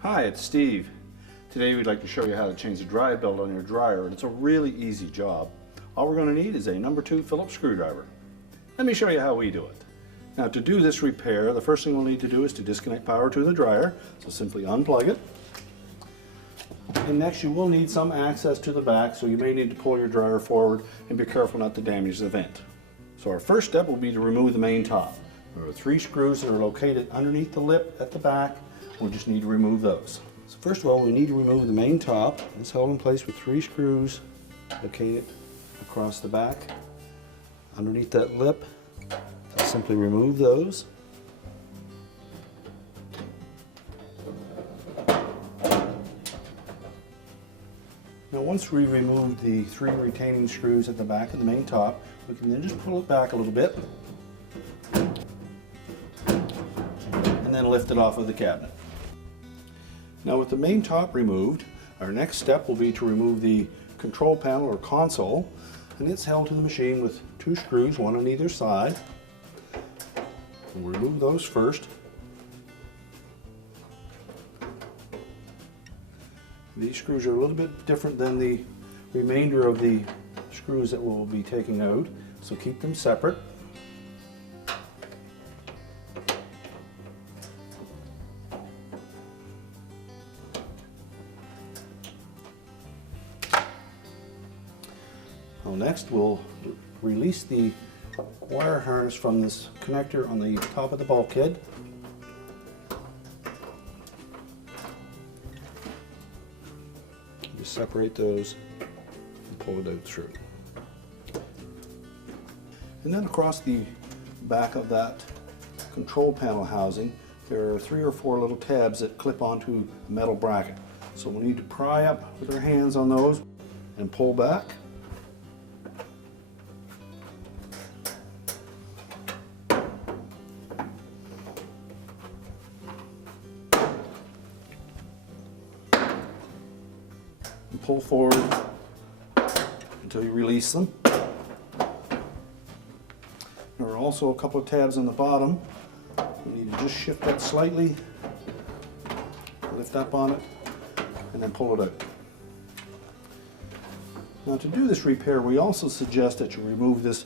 Hi, it's Steve. Today we'd like to show you how to change the dry belt on your dryer, and it's a really easy job. All we're going to need is a number 2 Phillips screwdriver. Let me show you how we do it. Now, to do this repair, the first thing we'll need to do is to disconnect power to the dryer, so simply unplug it. And next you will need some access to the back, so you may need to pull your dryer forward and be careful not to damage the vent. So our first step will be to remove the main top. There are 3 screws that are located underneath the lip at the back. We'll just need to remove those. So first of all, we need to remove the main top. It's held in place with 3 screws located across the back underneath that lip. So simply remove those. Now once we remove the 3 retaining screws at the back of the main top, we can then just pull it back a little bit and then lift it off of the cabinet. Now with the main top removed, our next step will be to remove the control panel or console, and it's held to the machine with 2 screws, one on either side. We'll remove those first. These screws are a little bit different than the remainder of the screws that we'll be taking out, so keep them separate. Next, we'll release the wire harness from this connector on the top of the bulkhead. Just separate those and pull it out through. And then across the back of that control panel housing, there are 3 or 4 little tabs that clip onto a metal bracket. So we'll need to pry up with our hands on those and pull back. Pull forward until you release them. There are also a couple of tabs on the bottom. You need to just shift that slightly, lift up on it, and then pull it out. Now to do this repair, we also suggest that you remove this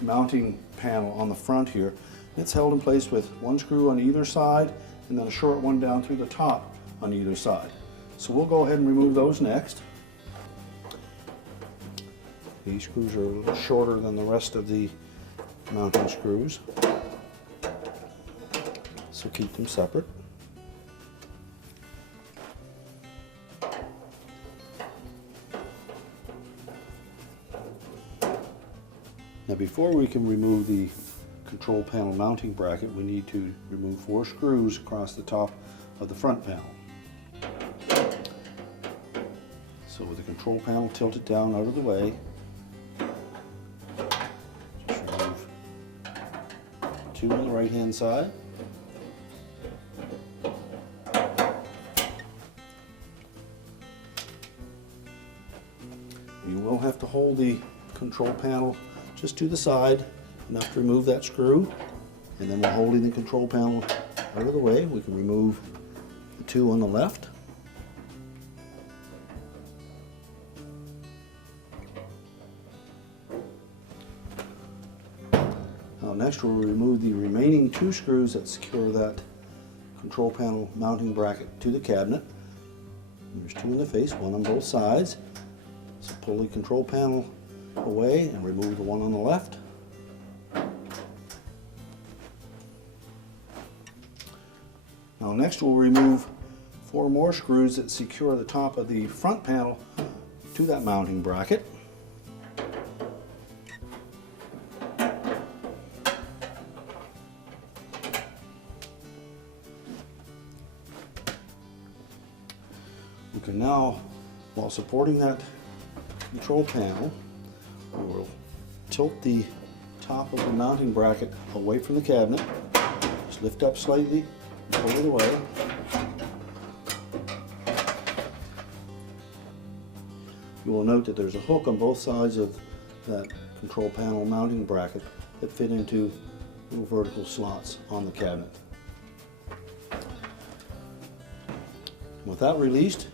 mounting panel on the front here. It's held in place with 1 screw on either side and then a short one down through the top on either side. So we'll go ahead and remove those next. These screws are a little shorter than the rest of the mounting screws, so keep them separate. Now before we can remove the control panel mounting bracket, we need to remove 4 screws across the top of the front panel. So with the control panel tilted down out of the way, just remove 2 on the right hand side. You will have to hold the control panel just to the side enough to remove that screw, and then while holding the control panel out of the way, we can remove the 2 on the left. Next, we'll remove the remaining 2 screws that secure that control panel mounting bracket to the cabinet. There's 2 in the face, 1 on both sides. So pull the control panel away and remove the 1 on the left. Now next we'll remove 4 more screws that secure the top of the front panel to that mounting bracket. We can now, while supporting that control panel, we will tilt the top of the mounting bracket away from the cabinet. Just lift up slightly, pull it away. You will note that there's a hook on both sides of that control panel mounting bracket that fit into little vertical slots on the cabinet. With that released,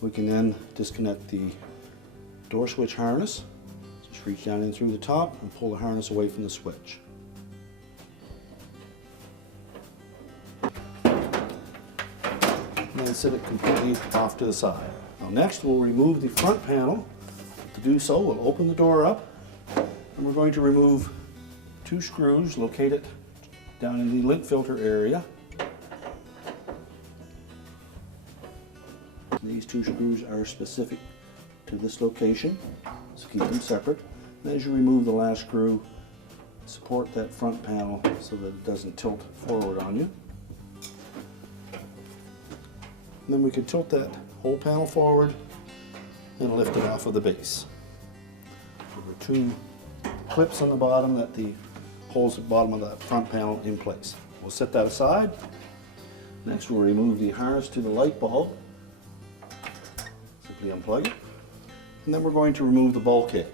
we can then disconnect the door switch harness. Just reach down in through the top and pull the harness away from the switch. And then set it completely off to the side. Now next we'll remove the front panel. To do so, we'll open the door up and we're going to remove 2 screws located down in the lint filter area. These 2 screws are specific to this location, so keep them separate. And as you remove the last screw, support that front panel so that it doesn't tilt forward on you. And then we can tilt that whole panel forward and lift it off of the base. So there are 2 clips on the bottom that holds the bottom of that front panel in place. We'll set that aside. Next we'll remove the harness to the light bulb. Simply unplug it. And then we're going to remove the bulkhead.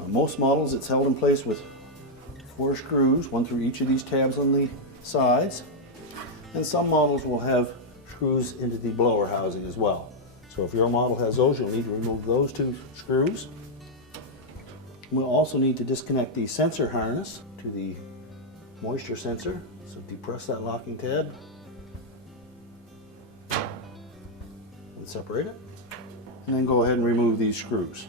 On most models it's held in place with 4 screws, 1 through each of these tabs on the sides. And some models will have screws into the blower housing as well. So if your model has those, you'll need to remove those 2 screws. We'll also need to disconnect the sensor harness to the moisture sensor. So depress that locking tab and separate it. And then go ahead and remove these screws.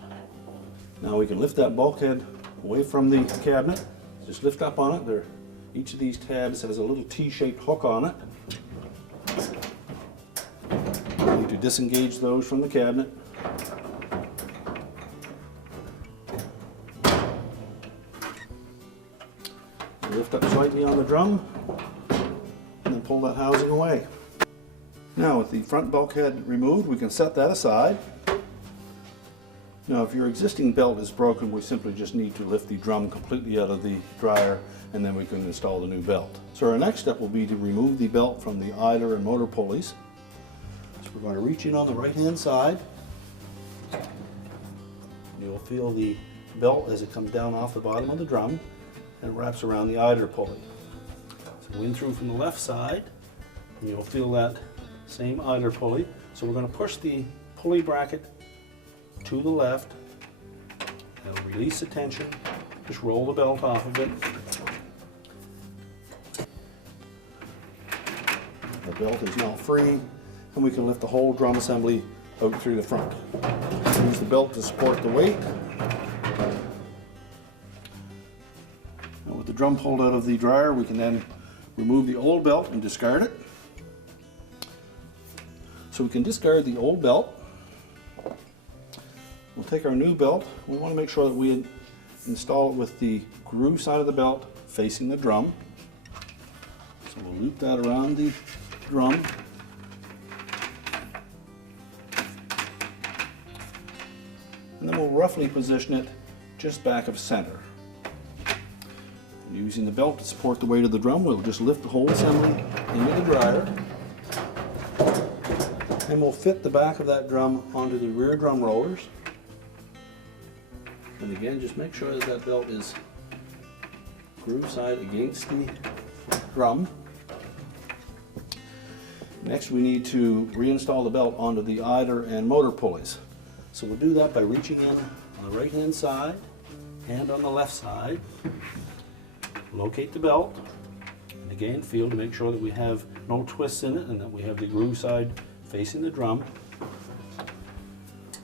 Now we can lift that bulkhead away from the cabinet. Just lift up on it. Each of these tabs has a little T-shaped hook on it. You need to disengage those from the cabinet. Lift up slightly on the drum and then pull that housing away. Now with the front bulkhead removed, we can set that aside. Now if your existing belt is broken, we simply just need to lift the drum completely out of the dryer and then we can install the new belt. So our next step will be to remove the belt from the idler and motor pulleys. So we're going to reach in on the right hand side. You'll feel the belt as it comes down off the bottom of the drum and wraps around the idler pulley. So in through from the left side, and you'll feel that same idler pulley. So we're going to push the pulley bracket to the left and release the tension. Just roll the belt off of it. The belt is now free, and we can lift the whole drum assembly out through the front. Use the belt to support the weight. With the drum pulled out of the dryer, we can then remove the old belt and discard it. So we can discard the old belt. We'll take our new belt. We want to make sure that we install it with the groove side of the belt facing the drum. So we'll loop that around the drum. And then we'll roughly position it just back of center. Using the belt to support the weight of the drum, we'll just lift the whole assembly into the dryer. And we'll fit the back of that drum onto the rear drum rollers. And again, just make sure that that belt is groove side against the drum. Next, we need to reinstall the belt onto the idler and motor pulleys. So we'll do that by reaching in on the right hand side and on the left side. Locate the belt, and again feel to make sure that we have no twists in it and that we have the groove side facing the drum.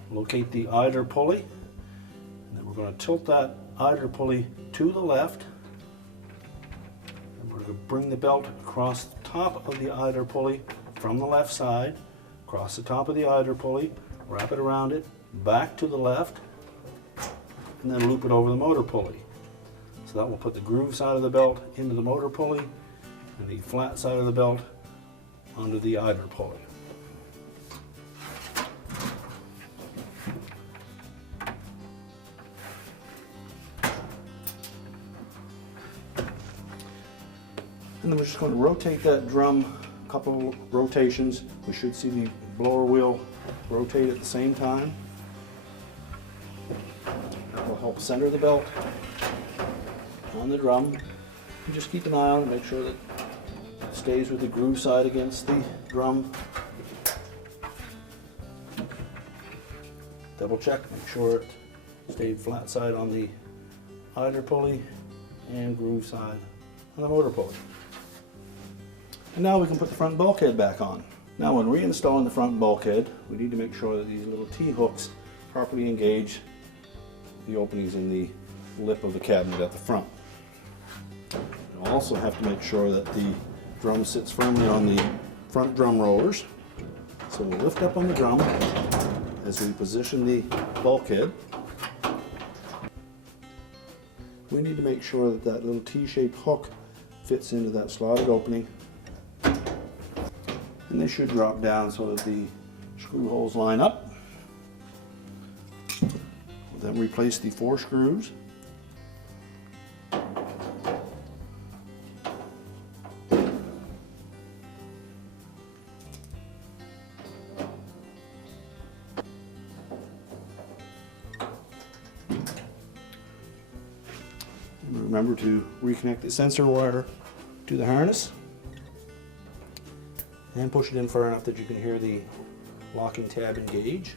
Locate the idler pulley, and then we're going to tilt that idler pulley to the left, and we're going to bring the belt across the top of the idler pulley from the left side, across the top of the idler pulley, wrap it around it, back to the left, and then loop it over the motor pulley. So that will put the groove side of the belt into the motor pulley and the flat side of the belt onto the idler pulley. And then we're just going to rotate that drum a couple rotations. We should see the blower wheel rotate at the same time. That will help help center the belt on the drum. And just keep an eye on it, make sure that it stays with the groove side against the drum. Double check, make sure it stayed flat side on the idler pulley and groove side on the motor pulley. And now we can put the front bulkhead back on. Now when reinstalling the front bulkhead, we need to make sure that these little T-hooks properly engage the openings in the lip of the cabinet at the front. We'll also have to make sure that the drum sits firmly on the front drum rollers. So we'll lift up on the drum as we position the bulkhead. We need to make sure that that little T-shaped hook fits into that slotted opening. And they should drop down so that the screw holes line up. We'll then replace the 4 screws. Remember to reconnect the sensor wire to the harness and push it in far enough that you can hear the locking tab engage.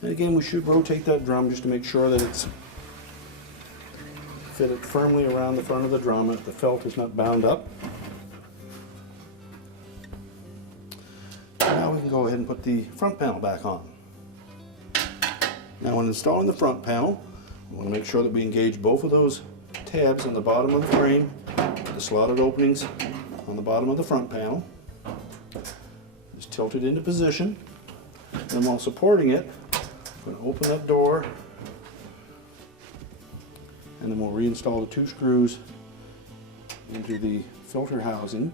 And again, we should rotate that drum just to make sure that it's fitted firmly around the front of the drum and the felt is not bound up. Now we can go ahead and put the front panel back on. Now when installing the front panel, we want to make sure that we engage both of those tabs on the bottom of the frame, the slotted openings on the bottom of the front panel. Just tilt it into position. And while supporting it, we're going to open that door, and then we'll reinstall the 2 screws into the filter housing.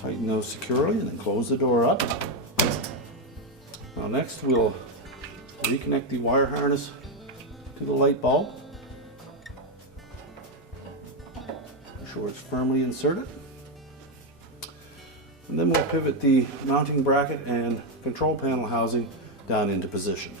Tighten those securely and then close the door up. Now next we'll reconnect the wire harness to the light bulb. Make sure it's firmly inserted. And then we'll pivot the mounting bracket and control panel housing down into position.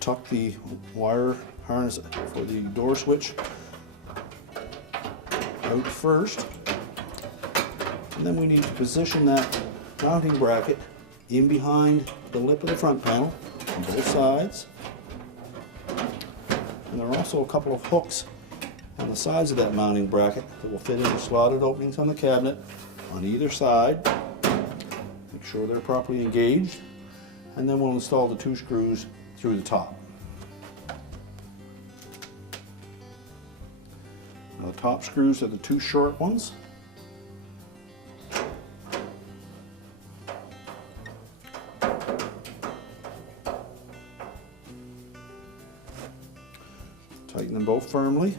Tuck the wire harness for the door switch out first, and then we need to position that mounting bracket in behind the lip of the front panel on both sides. And there are also a couple of hooks on the sides of that mounting bracket that will fit into slotted openings on the cabinet on either side. Make sure they're properly engaged, and then we'll install the 2 screws through the top. Now the top screws are the 2 short ones. Tighten them both firmly.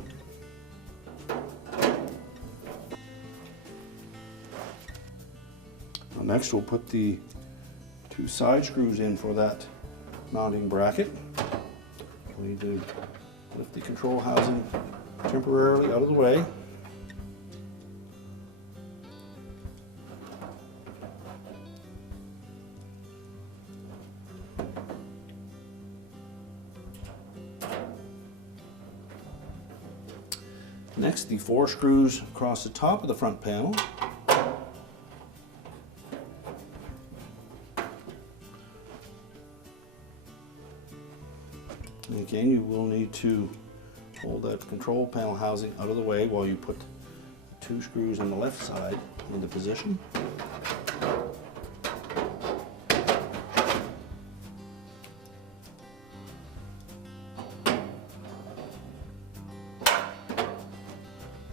Now next we'll put the 2 side screws in for that mounting bracket. We need to lift the control housing temporarily out of the way. Next, the 4 screws across the top of the front panel. And again, you will need to hold that control panel housing out of the way while you put the 2 screws on the left side into position.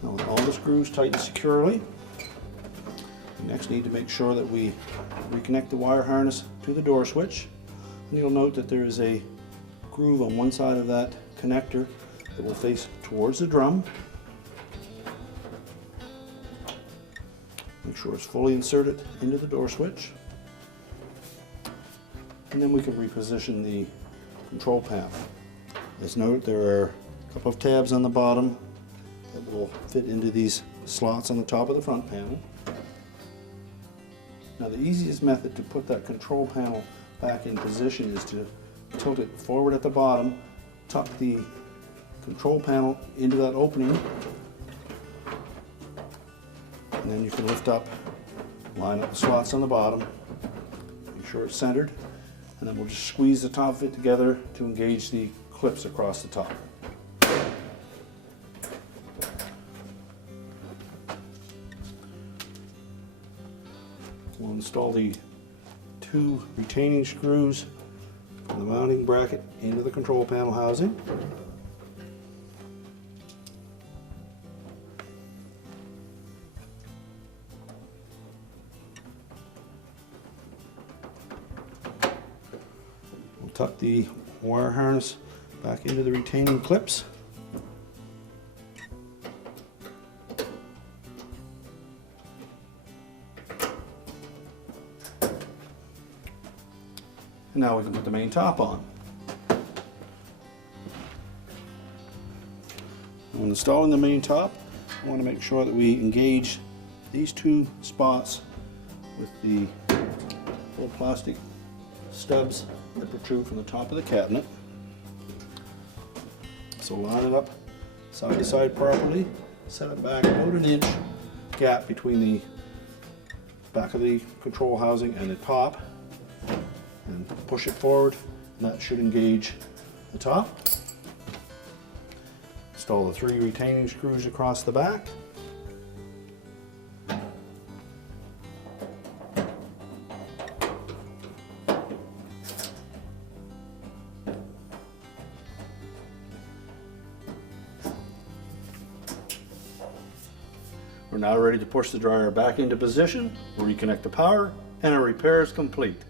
Now with all the screws tightened securely, next need to make sure that we reconnect the wire harness to the door switch. And you'll note that there is a groove on one side of that connector that will face towards the drum. Make sure it's fully inserted into the door switch. And then we can reposition the control panel. As note, there are a couple of tabs on the bottom that will fit into these slots on the top of the front panel. Now the easiest method to put that control panel back in position is to tilt it forward at the bottom, tuck the control panel into that opening, and then you can lift up, line up the slots on the bottom, make sure it's centered, and then we'll just squeeze the top of it together to engage the clips across the top. We'll install the 2 retaining screws from the mounting bracket into the control panel housing. We'll tuck the wire harness back into the retaining clips. And now we can put the main top on. When installing the main top, I want to make sure that we engage these 2 spots with the little plastic stubs that protrude from the top of the cabinet. So line it up side to side properly, set it back about an inch gap between the back of the control housing and the top, and push it forward, and that should engage the top. Install the 3 retaining screws across the back. We're now ready to push the dryer back into position, reconnect the power, and our repair is complete.